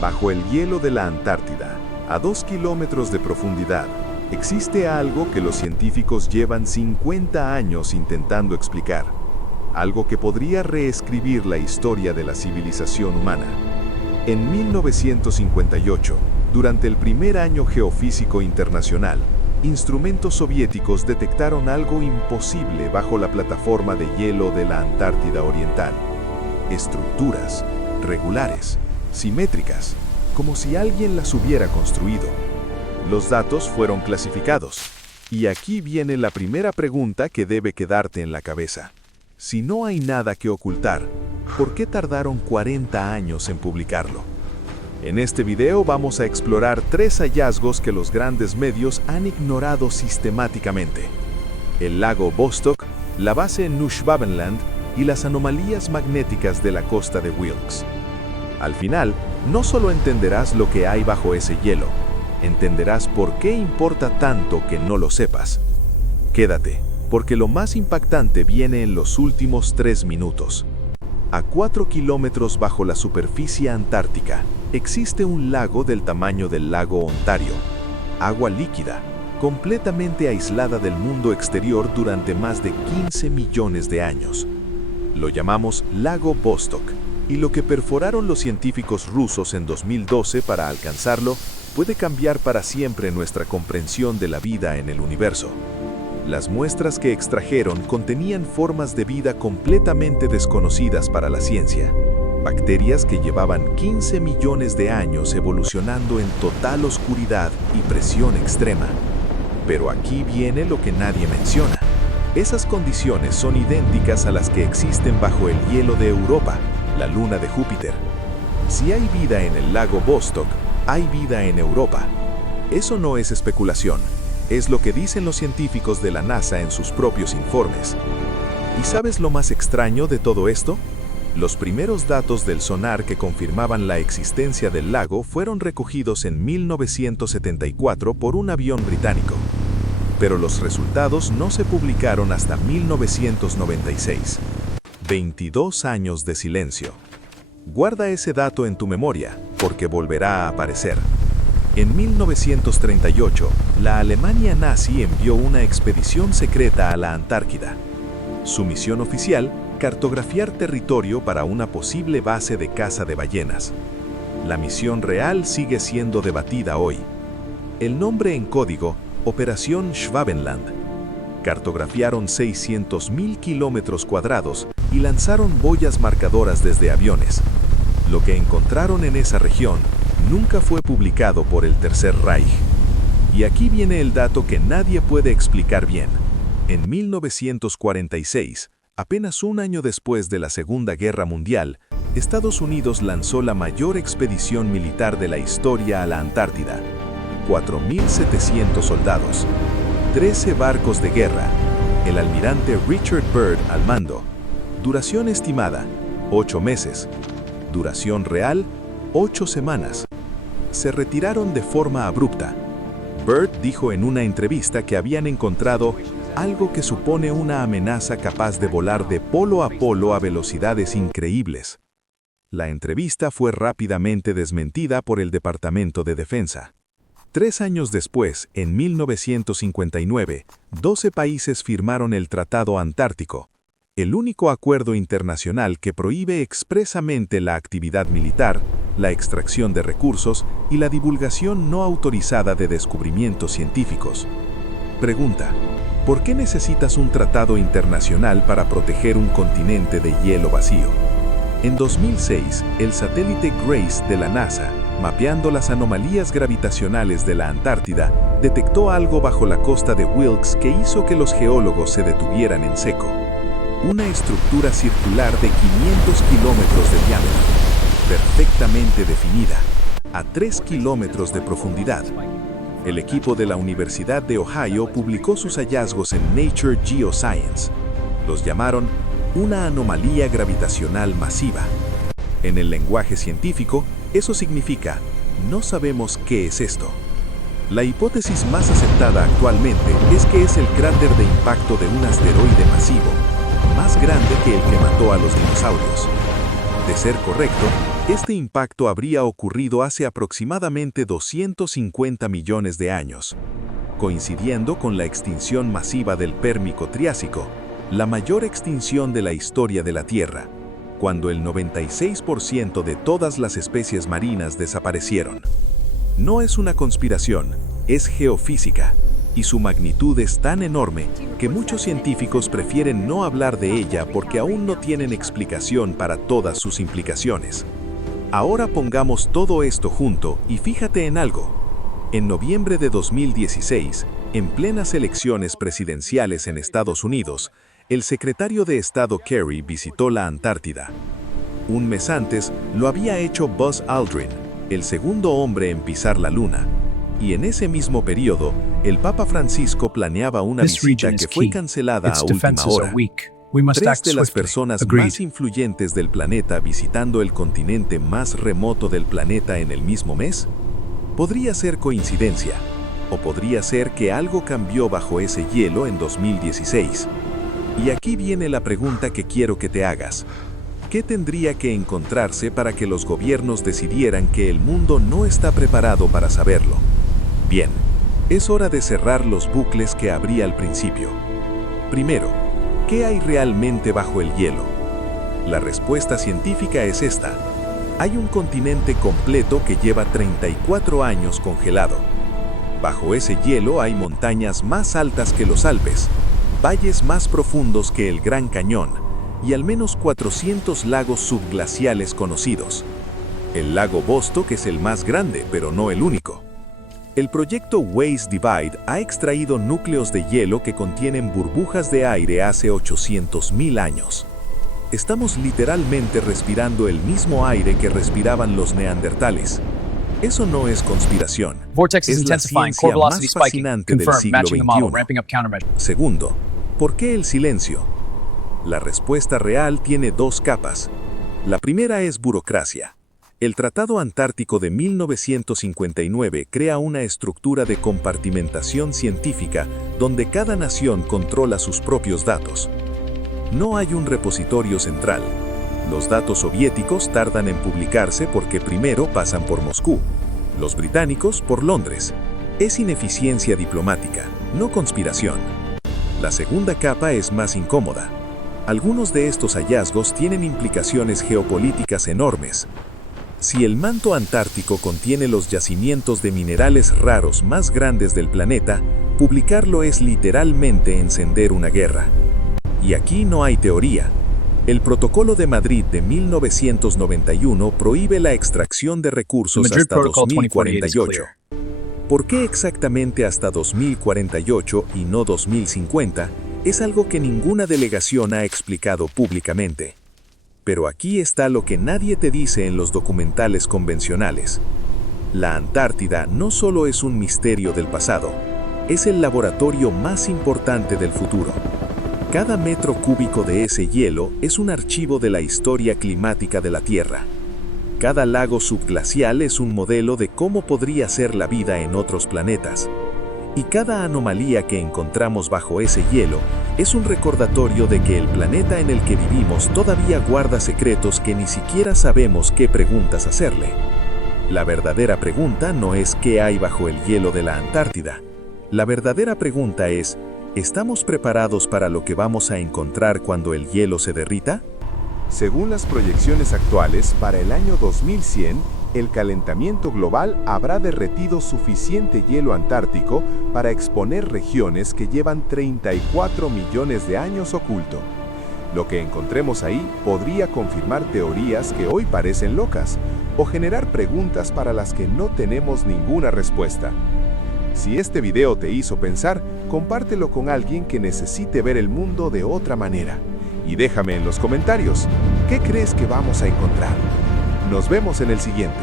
Bajo el hielo de la Antártida, a 2 kilómetros de profundidad, existe algo que los científicos llevan 50 años intentando explicar. Algo que podría reescribir la historia de la civilización humana. En 1958, durante el primer año geofísico internacional, instrumentos soviéticos detectaron algo imposible bajo la plataforma de hielo de la Antártida Oriental. Estructuras regulares, simétricas, como si alguien las hubiera construido. Los datos fueron clasificados. Y aquí viene la primera pregunta que debe quedarte en la cabeza. Si no hay nada que ocultar, ¿por qué tardaron 40 años en publicarlo? En este video vamos a explorar 3 hallazgos que los grandes medios han ignorado sistemáticamente. El lago Vostok, la base Neuschwabenland y las anomalías magnéticas de la costa de Wilkes. Al final, no solo entenderás lo que hay bajo ese hielo, entenderás por qué importa tanto que no lo sepas. Quédate, porque lo más impactante viene en los últimos 3 minutos. A 4 kilómetros bajo la superficie antártica, existe un lago del tamaño del lago Ontario. Agua líquida, completamente aislada del mundo exterior durante más de 15 millones de años. Lo llamamos Lago Vostok, y lo que perforaron los científicos rusos en 2012 para alcanzarlo puede cambiar para siempre nuestra comprensión de la vida en el universo. Las muestras que extrajeron contenían formas de vida completamente desconocidas para la ciencia. Bacterias que llevaban 15 millones de años evolucionando en total oscuridad y presión extrema. Pero aquí viene lo que nadie menciona. Esas condiciones son idénticas a las que existen bajo el hielo de Europa, la luna de Júpiter. Si hay vida en el lago Vostok, hay vida en Europa. Eso no es especulación. Es lo que dicen los científicos de la NASA en sus propios informes. ¿Y sabes lo más extraño de todo esto? Los primeros datos del sonar que confirmaban la existencia del lago fueron recogidos en 1974 por un avión británico. Pero los resultados no se publicaron hasta 1996. 22 años de silencio. Guarda ese dato en tu memoria, porque volverá a aparecer. En 1938, la Alemania nazi envió una expedición secreta a la Antártida. Su misión oficial, cartografiar territorio para una posible base de caza de ballenas. La misión real sigue siendo debatida hoy. El nombre en código, Operación Schwabenland. Cartografiaron 600.000 kilómetros cuadrados y lanzaron boyas marcadoras desde aviones. Lo que encontraron en esa región nunca fue publicado por el Tercer Reich. Y aquí viene el dato que nadie puede explicar bien. En 1946, apenas un año después de la Segunda Guerra Mundial, Estados Unidos lanzó la mayor expedición militar de la historia a la Antártida. 4.700 soldados, 13 barcos de guerra, el almirante Richard Byrd al mando. Duración estimada, 8 meses. Duración real, 8 semanas. Se retiraron de forma abrupta. Byrd dijo en una entrevista que habían encontrado algo que supone una amenaza capaz de volar de polo a velocidades increíbles. La entrevista fue rápidamente desmentida por el Departamento de Defensa. 3 años después, en 1959, 12 países firmaron el Tratado Antártico, el único acuerdo internacional que prohíbe expresamente la actividad militar, la extracción de recursos y la divulgación no autorizada de descubrimientos científicos. Pregunta: ¿por qué necesitas un tratado internacional para proteger un continente de hielo vacío? En 2006, el satélite GRACE de la NASA, mapeando las anomalías gravitacionales de la Antártida, detectó algo bajo la costa de Wilkes que hizo que los geólogos se detuvieran en seco. Una estructura circular de 500 kilómetros de diámetro, perfectamente definida, a 3 kilómetros de profundidad. El equipo de la Universidad de Ohio publicó sus hallazgos en Nature Geoscience. Los llamaron una anomalía gravitacional masiva. En el lenguaje científico, eso significa, no sabemos qué es esto. La hipótesis más aceptada actualmente es que es el cráter de impacto de un asteroide masivo, más grande que el que mató a los dinosaurios. De ser correcto, Este impacto habría ocurrido hace aproximadamente 250 millones de años, coincidiendo con la extinción masiva del Pérmico-Triásico, la mayor extinción de la historia de la Tierra, cuando el 96% de todas las especies marinas desaparecieron. No es una conspiración, es geofísica, y su magnitud es tan enorme que muchos científicos prefieren no hablar de ella porque aún no tienen explicación para todas sus implicaciones. Ahora pongamos todo esto junto y fíjate en algo. En noviembre de 2016, en plenas elecciones presidenciales en Estados Unidos, el secretario de Estado Kerry visitó la Antártida. Un mes antes lo había hecho Buzz Aldrin, el segundo hombre en pisar la Luna. Y en ese mismo periodo, el Papa Francisco planeaba una visita que fue cancelada a última hora. Tres de las personas más influyentes del planeta visitando el continente más remoto del planeta en el mismo mes. Podría ser coincidencia, o podría ser que algo cambió bajo ese hielo en 2016. Y aquí viene la pregunta que quiero que te hagas. ¿Qué tendría que encontrarse para que los gobiernos decidieran que el mundo no está preparado para saberlo? Bien, es hora de cerrar los bucles que abrí al principio. Primero, ¿qué hay realmente bajo el hielo? La respuesta científica es esta. Hay un continente completo que lleva 34 años congelado. Bajo ese hielo hay montañas más altas que los Alpes, valles más profundos que el Gran Cañón y al menos 400 lagos subglaciales conocidos. El lago Vostok es el más grande, pero no el único. El proyecto Waze Divide ha extraído núcleos de hielo que contienen burbujas de aire hace 800.000 años. Estamos literalmente respirando el mismo aire que respiraban los neandertales. Eso no es conspiración. Es la ciencia más fascinante del siglo XXI. Segundo, ¿por qué el silencio? La respuesta real tiene dos capas. La primera es burocracia. El Tratado Antártico de 1959 crea una estructura de compartimentación científica donde cada nación controla sus propios datos. No hay un repositorio central. Los datos soviéticos tardan en publicarse porque primero pasan por Moscú, los británicos por Londres. Es ineficiencia diplomática, no conspiración. La segunda capa es más incómoda. Algunos de estos hallazgos tienen implicaciones geopolíticas enormes. Si el manto antártico contiene los yacimientos de minerales raros más grandes del planeta, publicarlo es literalmente encender una guerra. Y aquí no hay teoría. El Protocolo de Madrid de 1991 prohíbe la extracción de recursos hasta 2048. ¿Por qué exactamente hasta 2048 y no 2050? Es algo que ninguna delegación ha explicado públicamente. Pero aquí está lo que nadie te dice en los documentales convencionales. La Antártida no solo es un misterio del pasado, es el laboratorio más importante del futuro. Cada metro cúbico de ese hielo es un archivo de la historia climática de la Tierra. Cada lago subglacial es un modelo de cómo podría ser la vida en otros planetas. Y cada anomalía que encontramos bajo ese hielo es un recordatorio de que el planeta en el que vivimos todavía guarda secretos que ni siquiera sabemos qué preguntas hacerle. La verdadera pregunta no es qué hay bajo el hielo de la Antártida. La verdadera pregunta es, ¿estamos preparados para lo que vamos a encontrar cuando el hielo se derrita? Según las proyecciones actuales, para el año 2100, el calentamiento global habrá derretido suficiente hielo antártico para exponer regiones que llevan 34 millones de años oculto. Lo que encontremos ahí podría confirmar teorías que hoy parecen locas o generar preguntas para las que no tenemos ninguna respuesta. Si este video te hizo pensar, compártelo con alguien que necesite ver el mundo de otra manera. Y déjame en los comentarios, ¿qué crees que vamos a encontrar? Nos vemos en el siguiente.